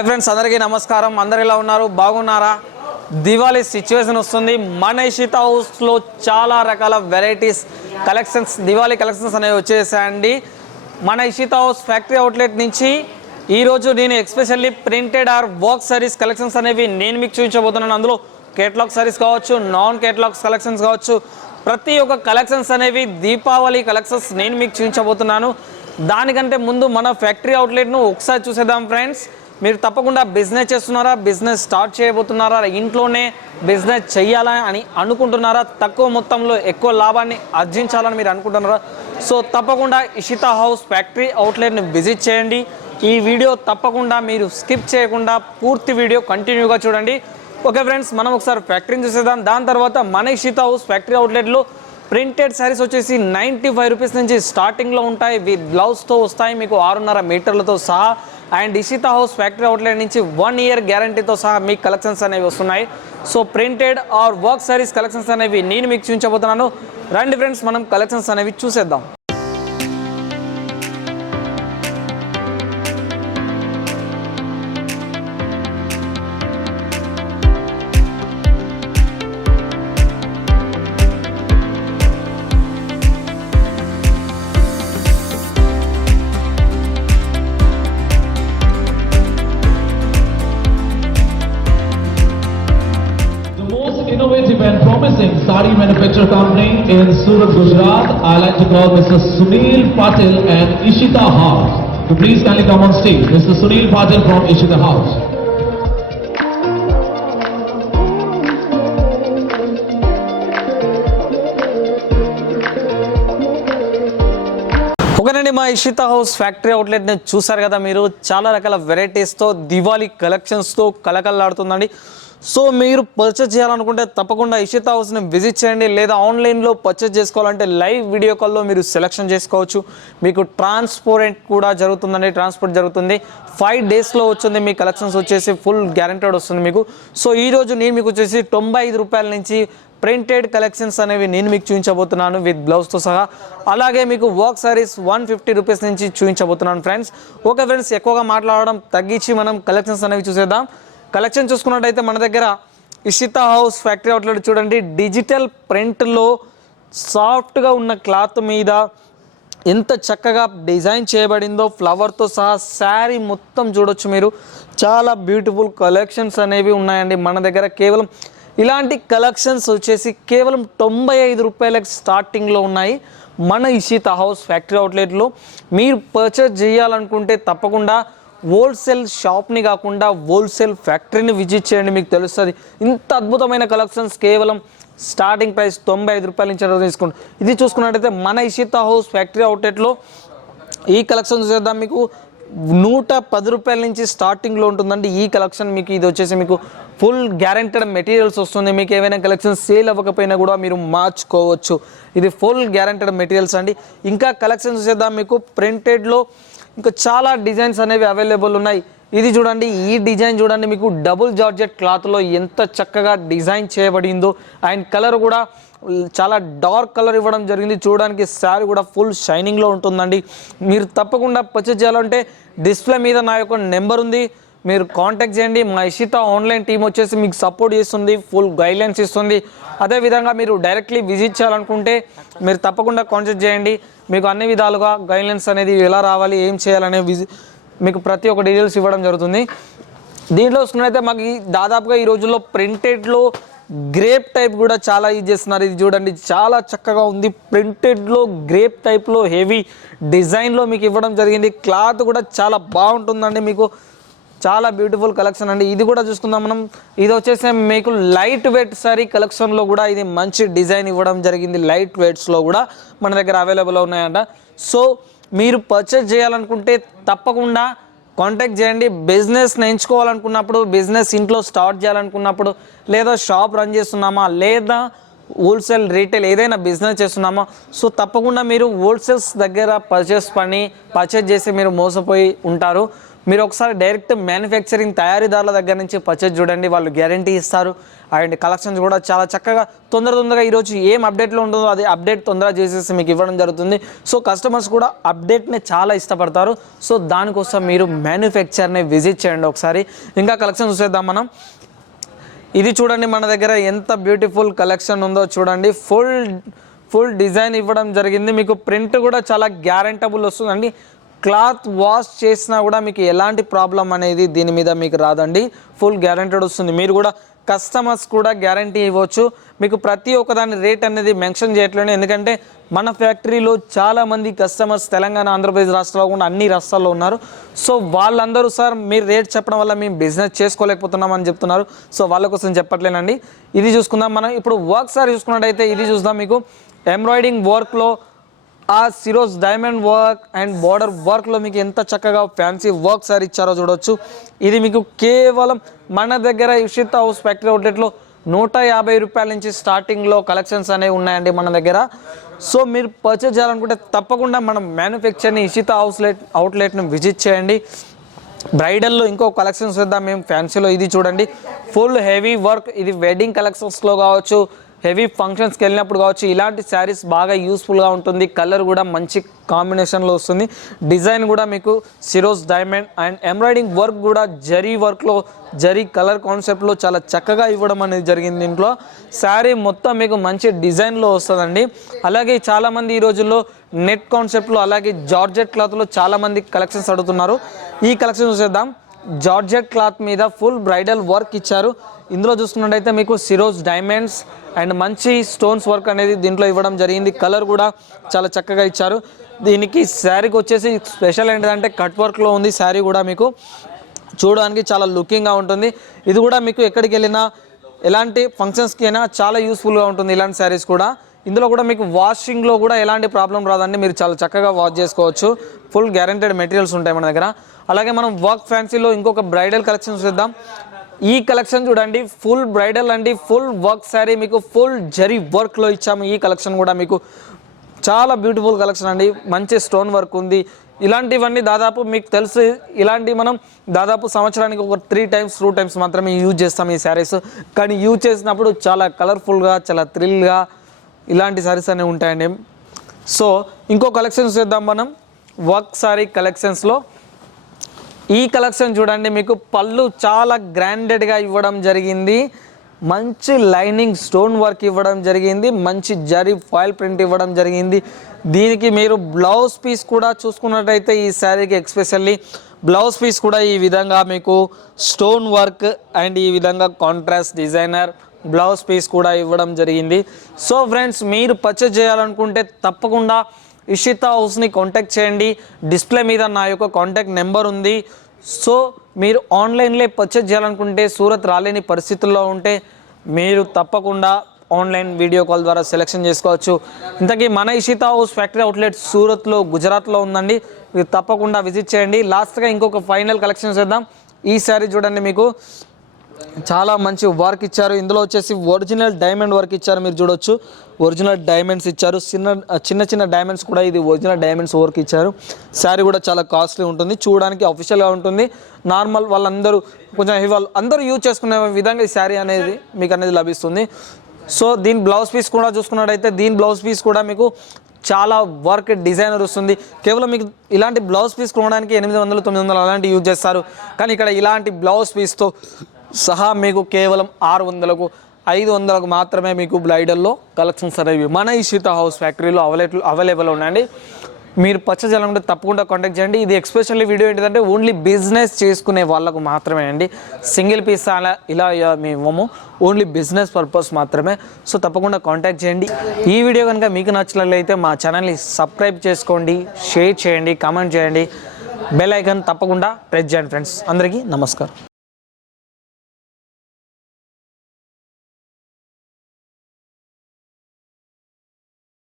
Hi friends, అందరికీ నమస్కారం. అందరు ఎలా ఉన్నారు? బాగున్నారా? దివాళీ సిచ్యువేషన్ వస్తుంది. మన ఇషిత హౌస్లో చాలా రకాల వెరైటీస్ కలెక్షన్స్, దివాళీ కలెక్షన్స్ అనేవి వచ్చేసాయండి. మన ఇషిత హౌస్ ఫ్యాక్టరీ అవుట్లెట్ నుంచి ఈరోజు నేను especially printed or work sarees collections అనేవి నేను మీకు చూపించబోతున్నాను. అందులో కేటలాగ్ సారీస్ కావచ్చు, నాన్ కేటలాగ్స్ కలెక్షన్స్ కావచ్చు, ప్రతి ఒక్క కలెక్షన్స్ అనేవి దీపావళి కలెక్షన్స్ నేను మీకు చూపించబోతున్నాను. దానికంటే ముందు మన ఫ్యాక్టరీ అవుట్లెట్ను ఒకసారి చూసేద్దాం ఫ్రెండ్స్. మీరు తప్పకుండా బిజినెస్ చేస్తున్నారా, బిజినెస్ స్టార్ట్ చేయబోతున్నారా, ఇంట్లోనే బిజినెస్ చేయాలా అని అనుకుంటున్నారా, తక్కువ మొత్తంలో ఎక్కువ లాభాన్ని ఆర్జించాలని మీరు అనుకుంటున్నారా? సో తప్పకుండా ఇషిత హౌస్ ఫ్యాక్టరీ అవుట్లెట్ని విజిట్ చేయండి. ఈ వీడియో తప్పకుండా మీరు స్కిప్ చేయకుండా పూర్తి వీడియో కంటిన్యూగా చూడండి. ఓకే ఫ్రెండ్స్, మనం ఒకసారి ఫ్యాక్టరీని చూసేద్దాం. దాని తర్వాత మన ఇషిత హౌస్ ఫ్యాక్టరీ అవుట్లెట్లో ప్రింటెడ్ శారీస్ వచ్చేసి 95 రూపీస్ నుంచి స్టార్టింగ్లో ఉంటాయి. విత్ బ్లౌజ్తో వస్తాయి మీకు 6.5 మీటర్లతో సహా. And Ishita house factory outlet నుంచి 1 ఇయర్ గ్యారంటీతో సహా మీకు కలెక్షన్స్ అనేవి వస్తున్నాయి. So printed or work sarees collections అనేవి నేను మీకు చూపించబోతున్నాను. రండి ఫ్రెండ్స్, మనం కలెక్షన్స్ అనేవి చూసేద్దాం. Innovative and promising sari manufacturer company in Surat, Gujarat. I like to call Mr. Sunil Patil and Ishita House. So please kindly come on stage. Mr. Sunil Patil from Ishita House. ఓకేనండి, మా Ishita house factory అవుట్లెట్ని చూసారు కదా మీరు. చాలా రకాల వెరైటీస్తో Diwali కలెక్షన్స్తో కలకలాడుతుందండి. So మీరు purchase చేయాలనుకుంటే తప్పకుండా ఇషిత హౌస్ని విజిట్ చేయండి. లేదా ఆన్లైన్లో పర్చేస్ చేసుకోవాలంటే లైవ్ వీడియో కాల్లో మీరు సెలెక్షన్ చేసుకోవచ్చు. మీకు ట్రాన్స్పోర్ట్ కూడా జరుగుతుందండి, ట్రాన్స్పోర్ట్ జరుగుతుంది. 5 డేస్లో వచ్చింది మీ కలెక్షన్స్ వచ్చేసి ఫుల్ గ్యారెంటెడ్ వస్తుంది మీకు. సో ఈరోజు నేను మీకు వచ్చేసి 95 రూపాయల నుంచి ప్రింటెడ్ కలెక్షన్స్ అనేవి నేను మీకు చూపించబోతున్నాను విత్ బ్లౌజ్తో సహా. అలాగే మీకు వర్క్ సారీస్ 150 రూపీస్ నుంచి చూపించబోతున్నాను ఫ్రెండ్స్. ఓకే ఫ్రెండ్స్, ఎక్కువగా మాట్లాడడం తగ్గించి మనం కలెక్షన్స్ అనేవి చూసేద్దాం. కలెక్షన్ చూసుకున్నట్టయితే మన దగ్గర ఇషిత హౌస్ ఫ్యాక్టరీ అవుట్లెట్ చూడండి. డిజిటల్ ప్రింట్లో సాఫ్ట్గా ఉన్న క్లాత్ మీద ఎంత చక్కగా డిజైన్ చేయబడిందో ఫ్లవర్తో సహా శారీ మొత్తం చూడొచ్చు మీరు. చాలా బ్యూటిఫుల్ కలెక్షన్స్ అనేవి ఉన్నాయండి మన దగ్గర. కేవలం ఇలాంటి కలెక్షన్స్ వచ్చేసి కేవలం 95 రూపాయలకు స్టార్టింగ్లో ఉన్నాయి మన ఇషిత హౌస్ ఫ్యాక్టరీ అవుట్లెట్లో. మీరు పర్చేస్ చేయాలనుకుంటే తప్పకుండా హోల్సేల్ షాప్ని కాకుండా హోల్సేల్ ఫ్యాక్టరీని విజిట్ చేయండి, మీకు తెలుస్తుంది. ఇంత అద్భుతమైన కలెక్షన్స్ కేవలం స్టార్టింగ్ ప్రైస్ 95 రూపాయల నుంచి తీసుకోండి. ఇది చూసుకున్నట్టయితే మన ఇషిత హౌస్ ఫ్యాక్టరీ అవుట్లెట్లో ఈ కలెక్షన్ చూసేద్దాం. మీకు 110 రూపాయల నుంచి స్టార్టింగ్లో ఉంటుందండి ఈ కలెక్షన్. మీకు ఇది వచ్చేసి మీకు ఫుల్ గ్యారెంటెడ్ మెటీరియల్స్ వస్తుంది. మీకు ఏమైనా కలెక్షన్ సేల్ అవ్వకపోయినా కూడా మీరు మార్చుకోవచ్చు. ఇది ఫుల్ గ్యారెంటెడ్ మెటీరియల్స్ అండి. ఇంకా కలెక్షన్ చూసేద్దాం. మీకు ప్రింటెడ్లో ఇంకా చాలా డిజైన్స్ అనేవి అవైలబుల్ ఉన్నాయి. ఇది చూడండి, ఈ డిజైన్ చూడండి, మీకు డబుల్ జార్జెట్ క్లాత్లో ఎంత చక్కగా డిజైన్ చేయబడిందో. అండ్ కలర్ కూడా చాలా డార్క్ కలర్ ఇవ్వడం జరిగింది. చూడడానికి శారీ కూడా ఫుల్ షైనింగ్లో ఉంటుందండి. మీరు తప్పకుండా పర్చేజ్ చేయాలంటే డిస్ప్లే మీద నా యొక్క నెంబర్ ఉంది, మీరు కాంటాక్ట్ చేయండి. మా ఇషిత ఆన్లైన్ టీం వచ్చేసి మీకు సపోర్ట్ చేస్తుంది, ఫుల్ గైడ్లైన్స్ ఇస్తుంది. అదేవిధంగా మీరు డైరెక్ట్లీ విజిట్ చేయాలనుకుంటే మీరు తప్పకుండా కాంటాక్ట్ చేయండి. మీకు అన్ని విధాలుగా గైడ్లైన్స్ అనేది ఎలా రావాలి, ఏం చేయాలనే మీకు ప్రతి ఒక్క డీటెయిల్స్ ఇవ్వడం జరుగుతుంది. దీంట్లో చూసుకున్నైతే మాకు దాదాపుగా ఈ రోజుల్లో ప్రింటెడ్లో గ్రేప్ టైప్ కూడా చాలా యూజ్ చేస్తున్నారు. ఇది చూడండి, చాలా చక్కగా ఉంది. ప్రింటెడ్లో గ్రేప్ టైప్లో హెవీ డిజైన్లో మీకు ఇవ్వడం జరిగింది. క్లాత్ కూడా చాలా బాగుంటుందండి. మీకు చాలా బ్యూటిఫుల్ కలెక్షన్ అండి. ఇది కూడా చూసుకుందాం మనం. ఇది వచ్చేసి మీకు లైట్ వెయిట్ సారీ కలెక్షన్లో కూడా ఇది మంచి డిజైన్ ఇవ్వడం జరిగింది. లైట్ వెయిట్స్లో కూడా మన దగ్గర అవైలబుల్ ఉన్నాయంట. సో మీరు పర్చేజ్ చేయాలనుకుంటే తప్పకుండా కాంటాక్ట్ చేయండి. బిజినెస్ ఎంచుకోవాలనుకున్నప్పుడు, బిజినెస్ ఇంట్లో స్టార్ట్ చేయాలనుకున్నప్పుడు, లేదా షాప్ రన్ చేస్తున్నామా, లేదా హోల్సేల్ రీటైల్ ఏదైనా బిజినెస్ చేస్తున్నామా, సో తప్పకుండా మీరు హోల్సేల్స్ దగ్గర పర్చేస్ చేసి మీరు మోసపోయి ఉంటారు. మీరు ఒకసారి డైరెక్ట్ మ్యానుఫ్యాక్చరింగ్ తయారీదారుల దగ్గర నుంచి పర్చేజ్ చూడండి, వాళ్ళు గ్యారంటీ ఇస్తారు. అండ్ కలెక్షన్స్ కూడా చాలా చక్కగా తొందరగా ఈరోజు ఏం అప్డేట్లో ఉంటుందో అది అప్డేట్ తొందరగా చేసేసి మీకు ఇవ్వడం జరుగుతుంది. సో కస్టమర్స్ కూడా అప్డేట్ని చాలా ఇష్టపడతారు. సో దానికోసం మీరు మ్యానుఫ్యాక్చర్ని విజిట్ చేయండి ఒకసారి. ఇంకా కలెక్షన్ చూసేద్దాం మనం. ఇది చూడండి మన దగ్గర ఎంత బ్యూటిఫుల్ కలెక్షన్ ఉందో చూడండి. ఫుల్ డిజైన్ ఇవ్వడం జరిగింది. మీకు ప్రింట్ కూడా చాలా గ్యారంటబుల్ వస్తుందండి. క్లాత్ వాష్ చేసినా కూడా మీకు ఎలాంటి ప్రాబ్లం అనేది దీని మీద మీకు రాదండి. ఫుల్ గ్యారంటెడ్ వస్తుంది. మీరు కూడా కస్టమర్స్ కూడా గ్యారంటీ ఇవ్వచ్చు. మీకు ప్రతి ఒక్కదాని రేట్ అనేది మెన్షన్ చేయట్లేదు, ఎందుకంటే మన ఫ్యాక్టరీలో చాలామంది కస్టమర్స్ తెలంగాణ, ఆంధ్రప్రదేశ్ రాష్ట్రాల్లో కూడా అన్ని రాష్ట్రాల్లో ఉన్నారు. సో వాళ్ళందరూ సార్ మీరు రేట్ చెప్పడం వల్ల మేము బిజినెస్ చేసుకోలేకపోతున్నామని చెప్తున్నారు. సో వాళ్ళ కోసం చెప్పట్లేనండి. ఇది చూసుకుందాం మనం. ఇప్పుడు వర్క్ సార్ చూసుకున్నట్టయితే ఇది చూద్దాం. మీకు ఎంబ్రాయిడింగ్ వర్క్లో ఆ సిరోస్ డైమండ్ వర్క్ అండ్ బార్డర్ వర్క్లో మీకు ఎంత చక్కగా ఫ్యాన్సీ వర్క్ సార్ ఇచ్చారో చూడొచ్చు. ఇది మీకు కేవలం మన దగ్గర ఇషితా హౌస్ ఫ్యాక్టరీ అవుట్లెట్లో 150 రూపాయల నుంచి స్టార్టింగ్లో కలెక్షన్స్ అనేవి ఉన్నాయండి మన దగ్గర. సో మీరు పర్చేజ్ చేయాలనుకుంటే తప్పకుండా మనం మ్యానుఫ్యాక్చర్ని ఇషితా అవుట్లెట్ని విజిట్ చేయండి. బ్రైడల్లో ఇంకో కలెక్షన్స్ వేద్దాం మేము ఫ్యాన్సీలో. ఇది చూడండి ఫుల్ హెవీ వర్క్. ఇది వెడ్డింగ్ కలెక్షన్స్లో కావచ్చు, హెవీ ఫంక్షన్స్కి వెళ్ళినప్పుడు కావచ్చు, ఇలాంటి శారీస్ బాగా యూస్ఫుల్గా ఉంటుంది. కలర్ కూడా మంచి కాంబినేషన్లో వస్తుంది. డిజైన్ కూడా మీకు సిరోస్ డైమండ్ అండ్ ఎంబ్రాయిడింగ్ వర్క్ కూడా జరీ వర్క్లో, జరీ కలర్ కాన్సెప్ట్లో చాలా చక్కగా ఇవ్వడం అనేది జరిగింది. దీంట్లో శారీ మొత్తం మీకు మంచి డిజైన్లో వస్తుందండి. అలాగే చాలామంది ఈ రోజుల్లో నెట్ కాన్సెప్ట్లో అలాగే జార్జెట్ క్లాత్లో చాలామంది కలెక్షన్స్ అడుగుతున్నారు. ఈ కలెక్షన్ చూసేద్దాం. జార్జెట్ క్లాత్ మీద ఫుల్ బ్రైడల్ వర్క్ ఇచ్చారు. ఇందులో చూసుకున్నట్టయితే మీకు సిరోస్ డైమండ్స్ అండ్ మంచి స్టోన్స్ వర్క్ అనేది దీంట్లో ఇవ్వడం జరిగింది. కలర్ కూడా చాలా చక్కగా ఇచ్చారు. దీనికి శారీకి వచ్చేసి స్పెషల్ ఏంటంటే కట్ వర్క్లో ఉంది. శారీ కూడా మీకు చూడడానికి చాలా లుకింగ్గా ఉంటుంది. ఇది కూడా మీకు ఎక్కడికి వెళ్ళినా ఎలాంటి ఫంక్షన్స్కి అయినా చాలా యూస్ఫుల్గా ఉంటుంది ఇలాంటి శారీస్ కూడా. ఇందులో కూడా మీకు వాషింగ్లో కూడా ఎలాంటి ప్రాబ్లం రాదండి. మీరు చాలా చక్కగా వాష్ చేసుకోవచ్చు. ఫుల్ గ్యారంటెడ్ మెటీరియల్స్ ఉంటాయి మన దగ్గర. అలాగే మనం వర్క్ ఫ్యాన్సీలో ఇంకొక బ్రైడల్ కలెక్షన్ చూద్దాం. ఈ కలెక్షన్ చూడండి ఫుల్ బ్రైడల్ అండి. ఫుల్ వర్క్ శారీ మీకు ఫుల్ జరీ వర్క్లో ఇచ్చాము. ఈ కలెక్షన్ కూడా మీకు చాలా బ్యూటిఫుల్ కలెక్షన్ అండి. మంచి స్టోన్ వర్క్ ఉంది. ఇలాంటివన్నీ దాదాపు మీకు తెలుసు, ఇలాంటివి మనం దాదాపు సంవత్సరానికి ఒక 3 times 2 times మాత్రమే యూజ్ చేస్తాం ఈ శారీస్. కానీ యూజ్ చేసినప్పుడు చాలా కలర్ఫుల్గా, చాలా థ్రిల్గా ఇలాంటి శారీస్ అనేవి ఉంటాయండి. సో ఇంకో కలెక్షన్స్ చేద్దాం మనం వర్క్ శారీ కలెక్షన్స్లో. ఈ కలెక్షన్ చూడండి మీకు పళ్ళు చాలా గ్రాండెడ్గా ఇవ్వడం జరిగింది. మంచి లైనింగ్ స్టోన్ వర్క్ ఇవ్వడం జరిగింది. మంచి జరీ ఫాయిల్ ప్రింట్ ఇవ్వడం జరిగింది. దీనికి మీరు బ్లౌజ్ పీస్ కూడా చూసుకున్నట్టయితే ఈ శారీకి ఎక్స్పెషల్లీ బ్లౌజ్ పీస్ కూడా ఈ విధంగా మీకు స్టోన్ వర్క్ అండ్ ఈ విధంగా కాంట్రాస్ట్ డిజైనర్ బ్లౌజ్ పీస్ కూడా ఇవ్వడం జరిగింది. సో ఫ్రెండ్స్ మీరు పర్చేజ్ చేయాలనుకుంటే తప్పకుండా ఇషితా హౌస్ని కాంటాక్ట్ చేయండి. డిస్ప్లే మీద నా యొక్క కాంటాక్ట్ నెంబర్ ఉంది. సో మీరు ఆన్లైన్లో పర్చేజ్ చేయాలనుకుంటే, సూరత్ రాలేని పరిస్థితుల్లో ఉంటే మీరు తప్పకుండా ఆన్లైన్ వీడియో కాల్ ద్వారా సెలెక్షన్ చేసుకోవచ్చు. ఇంతకీ మన ఇషితా హౌస్ ఫ్యాక్టరీ అవుట్లెట్ సూరత్లో, గుజరాత్లో ఉందండి. మీరు తప్పకుండా విజిట్ చేయండి. లాస్ట్గా ఇంకొక ఫైనల్ కలెక్షన్ చేద్దాం. ఈ శారీ చూడండి మీకు చాలా మంచి వర్క్ ఇచ్చారు. ఇందులో వచ్చేసి ఒరిజినల్ డైమండ్ వర్క్ ఇచ్చారు. మీరు చూడొచ్చు ఒరిజినల్ డైమండ్స్ ఇచ్చారు. చిన్న డైమండ్స్ కూడా ఇది ఒరిజినల్ డైమండ్స్ వర్క్ ఇచ్చారు. శారీ కూడా చాలా కాస్ట్లీ ఉంటుంది. చూడడానికి అఫీషియల్గా ఉంటుంది. నార్మల్ వాళ్ళందరూ కొంచెం అందరూ యూజ్ చేసుకునే విధంగా ఈ శారీ అనేది మీకు అనేది లభిస్తుంది. సో దీని బ్లౌజ్ పీస్ కూడా చూసుకున్నట్టయితే దీని బ్లౌజ్ పీస్ కూడా మీకు చాలా వర్క్ డిజైనర్ వస్తుంది. కేవలం మీకు ఇలాంటి బ్లౌజ్ పీస్ కొనడానికి 800 900 అలాంటివి యూజ్ చేస్తారు. కానీ ఇక్కడ ఇలాంటి బ్లౌజ్ పీస్తో సహా మీకు కేవలం 600కు 500కు మాత్రమే మీకు బ్రైడల్లో కలెక్షన్స్ అనేవి మన ఇషితా హౌస్ ఫ్యాక్టరీలో అవైలబుల్ ఉన్నాయండి. మీరు పర్చేజ్ చేయాలనుకుంటే తప్పకుండా కాంటాక్ట్ చేయండి. ఇది ఎక్స్పెషల్లీ వీడియో ఏంటంటే ఓన్లీ బిజినెస్ చేసుకునే వాళ్ళకు మాత్రమే అండి. సింగిల్ పీస్ ఇలా మేము ఇవ్వము, ఓన్లీ బిజినెస్ పర్పస్ మాత్రమే. సో తప్పకుండా కాంటాక్ట్ చేయండి. ఈ వీడియో కనుక మీకు నచ్చినట్లయితే మా ఛానల్ని సబ్స్క్రైబ్ చేసుకోండి, షేర్ చేయండి, కామెంట్ చేయండి, బెల్ ఐకాన్ తప్పకుండా ప్రెస్ చేయండి ఫ్రెండ్స్. అందరికీ నమస్కారం.